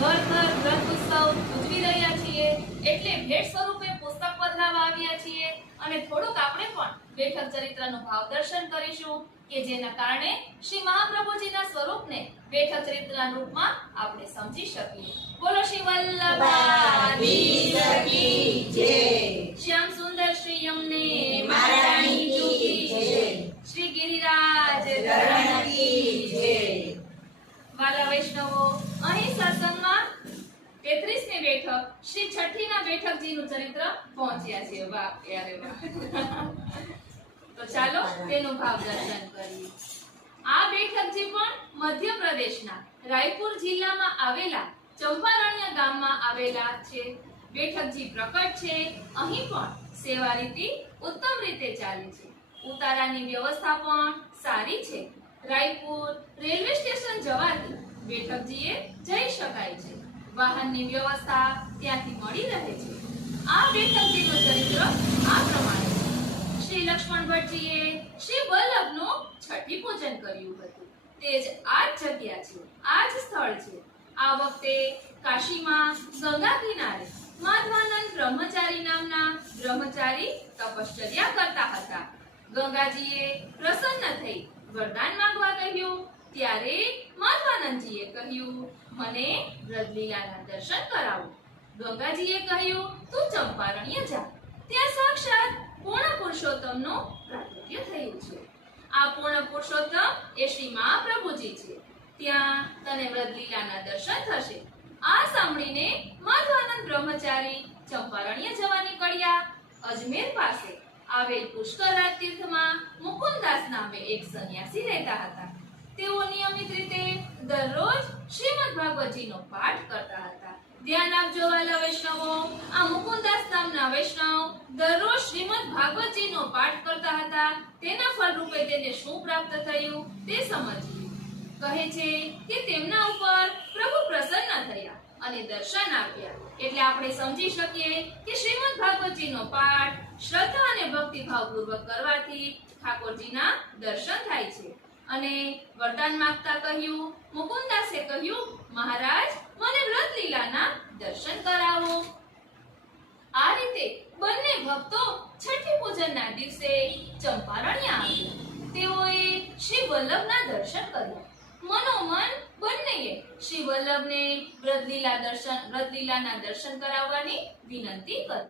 ઘર ઘર ગ્રંથ ઉત્સવ ઉજવી રહ્યા છીએ એટલે ભેટ સ્વરૂપે પુસ્તક પધરાવવા આવ્યા છીએ અને થોડુંક આપણે પણ બેઠક ચરિત્રનું ભાવ દર્શન કરીશું કે જેના કારણે શ્રી મહાપ્રભુજીના સ્વરૂપને બેઠક ચરિત્રના રૂપમાં આપણે સમજી શકીએ। બોલો શ્રી વલ્લભાધીશ કી જય। શ્યામ સુંદર શ્રી યમને મહારાણી કી જય। શ્રી ગિરિરાજ ધરણ કી જય। વાલા વૈષ્ણવો, અહીં સત્સંગમાં 33મી બેઠક શ્રી છઠ્ઠીના બેઠકજીનું ચરિત્ર પહોંચ્યા છે। વાહ યારે વાહ। તો ચાલો તેનું ભાવ દર્શન કરીએ। આ બેઠકજી પણ મધ્યપ્રદેશના રાયપુર જિલ્લામાં આવેલા ચંપારણ્ય ગામમાં આવેલા છે। બેઠકજી પ્રકટ છે। અહીં પણ સેવા રીતિ ઉત્તમ રીતે ચાલે છે। ઉતારાની વ્યવસ્થા પણ સારી છે। રાયપુર રેલવે સ્ટેશન જવાથી બેઠકજીએ જઈ શકાય છે। વાહનની વ્યવસ્થા ત્યાંથી મળી રહે છે। આ બેઠકજીનું ચરિત્ર આ પ્રમાણે છે। શ્રી લક્ષ્મણ ભટ્ટજીએ શ્રી વલ્લભનું છઠ્ઠી પૂજન કર્યું હતું। તે જ આ જ જગ્યા છે, આ જ સ્થળ છે। આ વખતે કાશીમાં ગંગા કિનારે માધવાનંદ બ્રહ્મચારી નામના બ્રહ્મચારી તપશ્ચર્યા કરતા હતા। ગંગાજીએ પ્રસન્ન થઈ વરદાન માંગવા કહ્યું ત્યારે માધવાનંદજીએ કહ્યું, મને વ્રજલીલાના દર્શન કરાવો। ગંગાજીએ કહ્યું, તું ચંપારણ્ય જા, ત્યાં સાક્ષાત પૂર્ણ પુરુષોત્તમનું પ્રાગટ્ય થયું છે। આ પૂર્ણ પુરુષોત્તમ એ શ્રી મહાપ્રભુજી છે। ત્યાં તને વ્રજલીલાના દર્શન થશે। આ સાંભળીને માધવાનંદ બ્રહ્મચારી ચંપારણ્ય જવા નીકળ્યા। અજમેર પાસે આવેલ પુષ્કરરાજ તીર્થમાં મુકુંદાસ નામે એક સંન્યાસી રહેતા હતા। તેઓ નિયમિત રીતે દરરોજ શ્રીમદ ભાગવતજીનો પાઠ કરતા હતા। ધ્યાન આપજો વાલા વૈષ્ણવો, આ મુકુંદાસ નામના વૈષ્ણવ દરરોજ શ્રીમદ ભાગવતજીનો પાઠ કરતા હતા। તેના ફળરૂપે તેને શું પ્રાપ્ત થયું તે સમજીએ। કહે છે કે તેમના ઉપર પ્રભુ પ્રસન્ન થયા અને દર્શન આપ્યા। એટલે આપણે સમજી શકીએ કે શ્રીમદ ભાગવતજીનો પાઠ શ્રદ્ધા અને ભક્તિભાવ પૂર્વક કરવાથી ઠાકોરજીના દર્શન થાય છે। અને વરદાન માંગતા કહ્યું, મુકુંદાસે કહ્યું, મહારાજ મને વ્રતલીલાના દર્શન કરાવો। આ રીતે બંને ભક્તો છઠ્ઠી પૂજનના દિવસે ચંપારણ્ય આવ્યા। તેઓએ શ્રી વલ્લભના દર્શન કર્યા। મનોમન બંનેએ શ્રી વલ્લભને વ્રતલીલાના દર્શન કરાવવાની વિનંતી કરી।